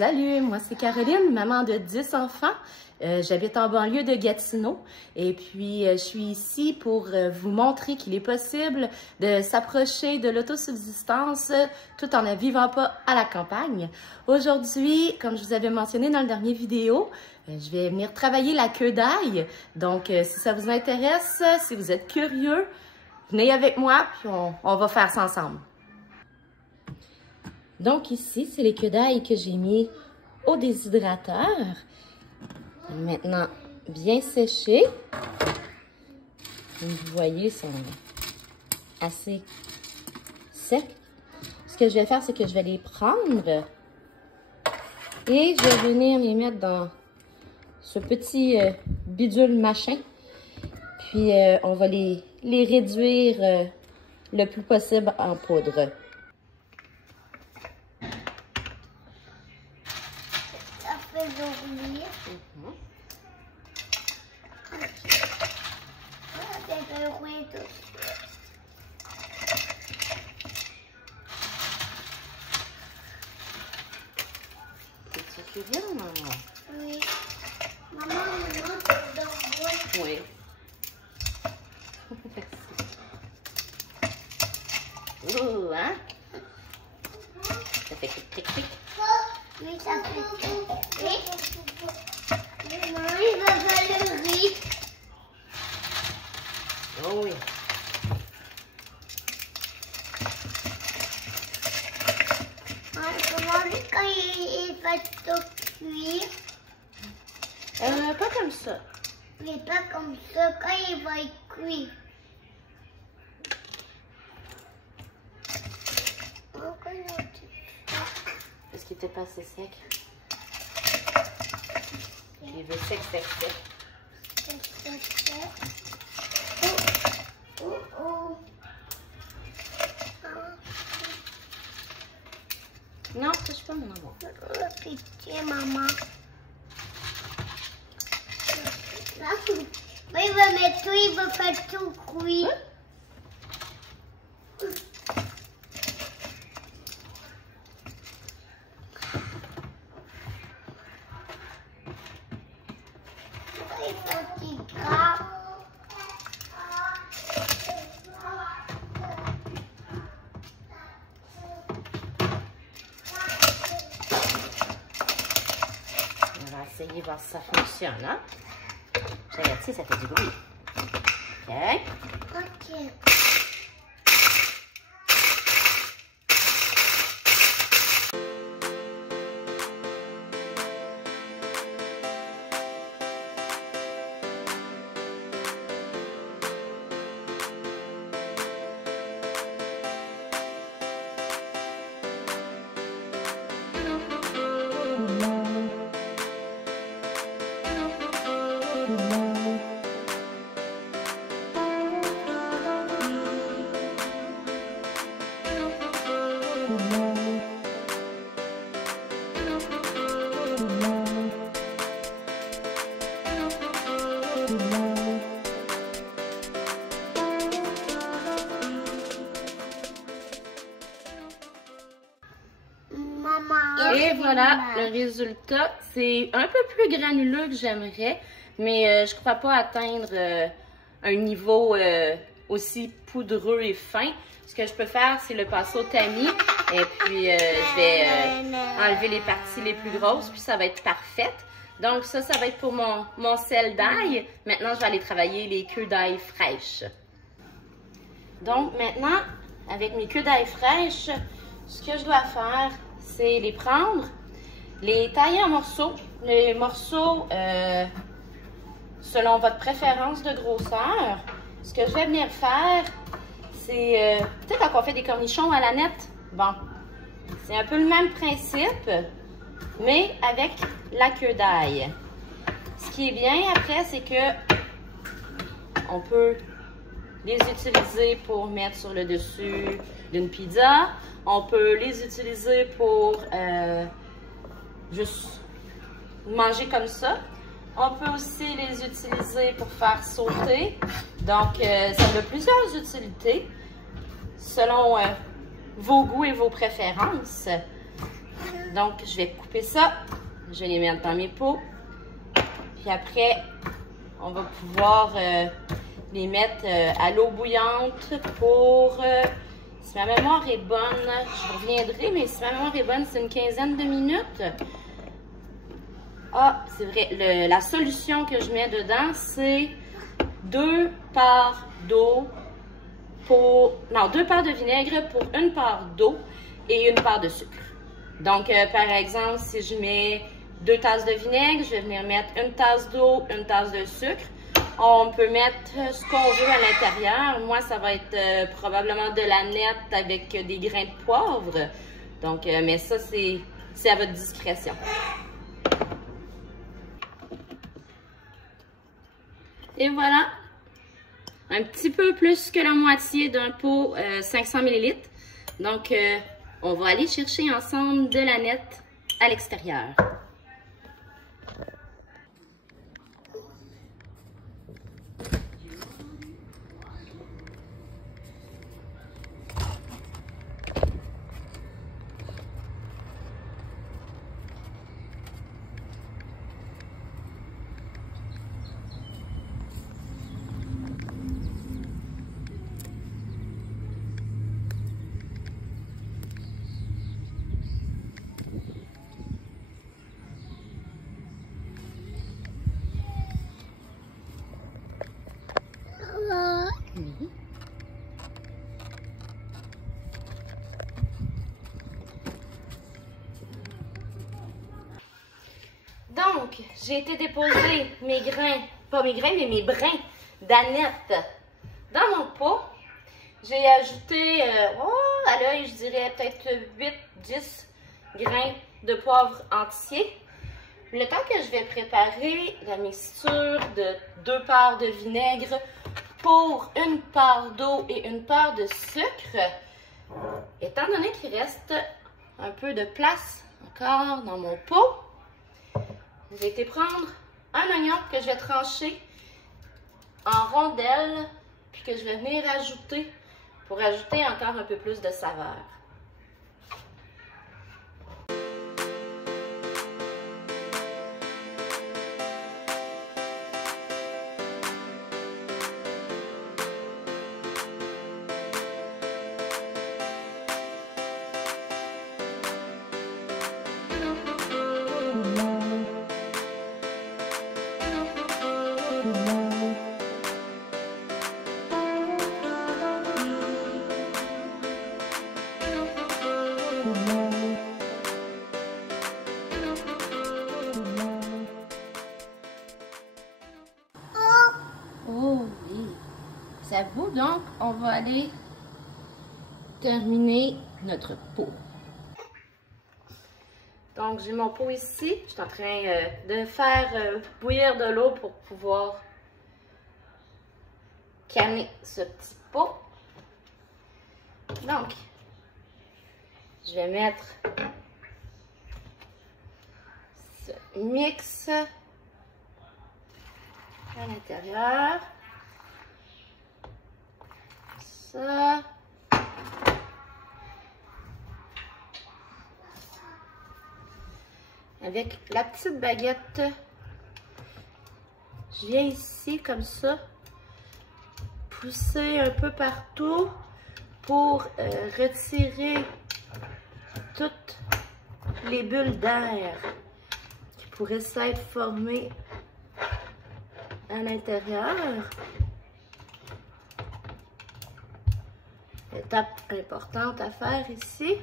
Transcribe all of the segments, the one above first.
Salut, moi c'est Caroline, maman de 10 enfants. J'habite en banlieue de Gatineau et puis je suis ici pour vous montrer qu'il est possible de s'approcher de l'autosubsistance tout en ne vivant pas à la campagne. Aujourd'hui, comme je vous avais mentionné dans la dernière vidéo, je vais venir travailler la queue d'ail. Donc, si ça vous intéresse, si vous êtes curieux, venez avec moi puis on va faire ça ensemble. Donc ici, c'est les queues d'ail que j'ai mis au déshydrateur. Maintenant, bien séchées. Comme vous voyez, ils sont assez secs. Ce que je vais faire, c'est que je vais les prendre et je vais venir les mettre dans ce petit bidule machin. Puis, on va les réduire le plus possible en poudre. Ça fait dormir. C'est suffisant, maman? Oui. Maman, tu dors. Oui. Ouh, hein? Ça fait clic. Oui, ça fait clic. Maman, il va faire le riz. Oh oui. Comment quand il fait tout cuire? Pas comme ça. Mais pas comme ça, quand il va y cuire. Parce qu'il était pas assez sec. Il veut sec. Oh. Non, touche pas mon amour. Pitié, maman. Là, il va mettre tout, il va faire tout cuire. Il faut qu'il gratte. On va essayer voir si ça fonctionne, hein? J'avertis, ça fait du bruit. Ok. Et voilà, le résultat, c'est un peu plus granuleux que j'aimerais, mais je crois pas atteindre un niveau aussi poudreux et fin. Ce que je peux faire, c'est le passer au tamis, et puis je vais enlever les parties les plus grosses, puis ça va être parfaite. Donc ça va être pour mon sel d'ail. Maintenant, je vais aller travailler les queues d'ail fraîches. Donc maintenant, avec mes queues d'ail fraîches, ce que je dois faire, c'est les prendre, les tailler en morceaux. Les morceaux, selon votre préférence de grosseur. Ce que je vais venir faire, c'est, peut-être quand on fait des cornichons à la nette, bon, c'est un peu le même principe, mais avec la queue d'ail. Ce qui est bien après, c'est que on peut les utiliser pour mettre sur le dessus d'une pizza. On peut les utiliser pour juste manger comme ça. On peut aussi les utiliser pour faire sauter. Donc, ça a plusieurs utilités selon vos goûts et vos préférences. Donc, je vais couper ça. Je vais les mettre dans mes pots. Puis après, on va pouvoir les mettre à l'eau bouillante pour, si ma mémoire est bonne, je reviendrai, mais si ma mémoire est bonne, c'est une quinzaine de minutes. Ah, c'est vrai, la solution que je mets dedans, c'est 2 parts d'eau pour... Non, 2 parts de vinaigre pour 1 part d'eau et 1 part de sucre. Donc, par exemple, si je mets 2 tasses de vinaigre, je vais venir mettre 1 tasse d'eau, 1 tasse de sucre. On peut mettre ce qu'on veut à l'intérieur. Moi, ça va être probablement de la nette avec des grains de poivre. Donc, mais ça, c'est à votre discrétion. Et voilà, un petit peu plus que la moitié d'un pot 500 ml. Donc, on va aller chercher ensemble de la nette à l'extérieur. Donc, j'ai été déposer mes grains, pas mes grains, mais mes brins d'aneth dans mon pot. J'ai ajouté, à l'œil, je dirais peut-être 8-10 grains de poivre entier. Le temps que je vais préparer la mixture de 2 parts de vinaigre pour 1 part d'eau et 1 part de sucre, étant donné qu'il reste un peu de place encore dans mon pot, je vais été prendre un oignon que je vais trancher en rondelles, puis que je vais venir ajouter pour ajouter encore un peu plus de saveur. Oh oui, ça vaut donc, on va aller terminer notre pot. Donc j'ai mon pot ici, je suis en train de faire bouillir de l'eau pour pouvoir canner ce petit pot. Donc, je vais mettre ce mix à l'intérieur. Ça. Avec la petite baguette, je viens ici comme ça, pousser un peu partout pour retirer toutes les bulles d'air qui pourraient s'être formées à l'intérieur. Étape importante à faire ici.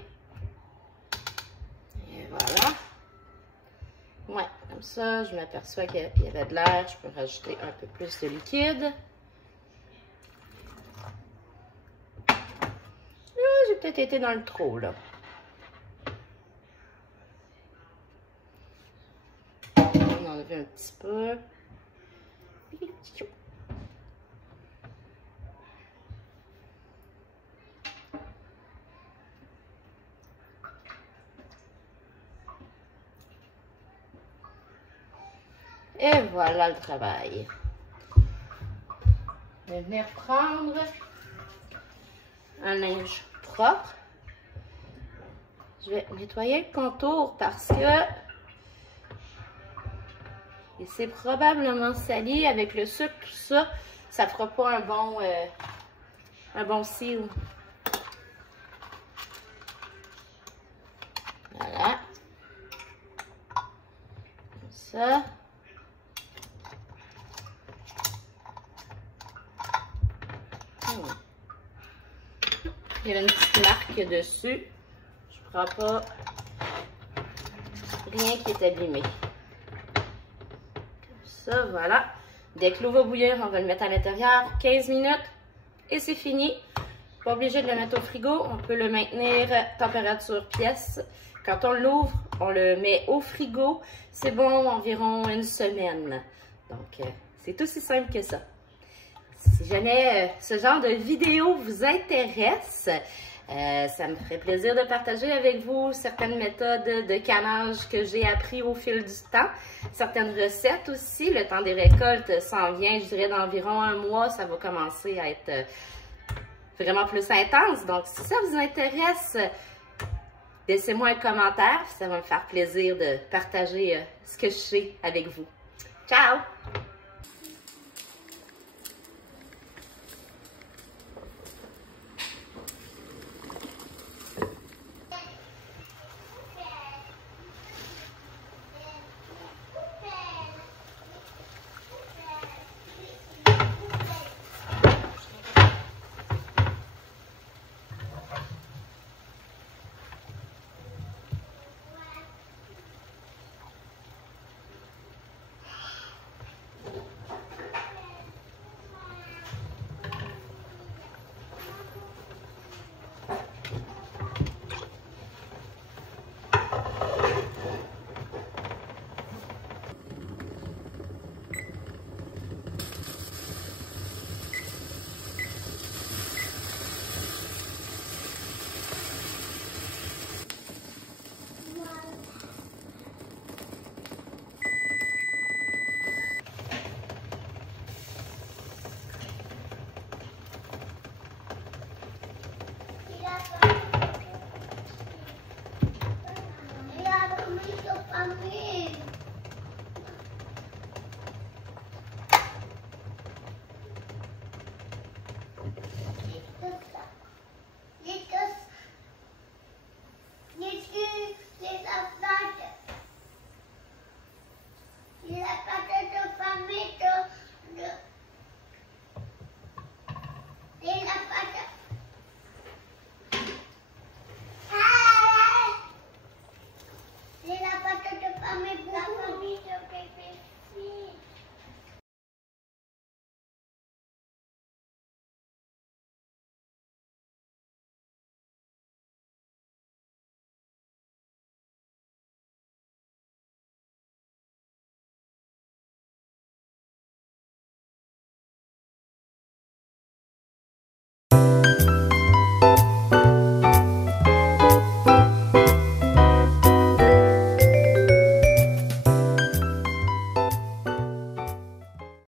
Et voilà. Ouais, comme ça, je m'aperçois qu'il y avait de l'air. Je peux rajouter un peu plus de liquide. J'ai peut-être été dans le trop, là. On va enlever un petit peu. Et voilà le travail. Je vais venir prendre un linge propre. Je vais nettoyer le contour parce que c'est probablement sali avec le sucre, tout ça. Ça fera pas un bon seal. Voilà. Comme ça. Il y a une petite marque dessus. Je ne prends pas rien qui est abîmé. Comme ça, voilà. Dès que l'eau va bouillir, on va le mettre à l'intérieur 15 minutes et c'est fini. Pas obligé de le mettre au frigo. On peut le maintenir température pièce. Quand on l'ouvre, on le met au frigo. C'est bon environ une semaine. Donc, c'est aussi simple que ça. Si jamais ce genre de vidéo vous intéresse, ça me ferait plaisir de partager avec vous certaines méthodes de canage que j'ai appris au fil du temps. Certaines recettes aussi. Le temps des récoltes s'en vient, je dirais, d'environ un mois. Ça va commencer à être vraiment plus intense. Donc, si ça vous intéresse, laissez-moi un commentaire. Ça va me faire plaisir de partager ce que je sais avec vous. Ciao! Amigo.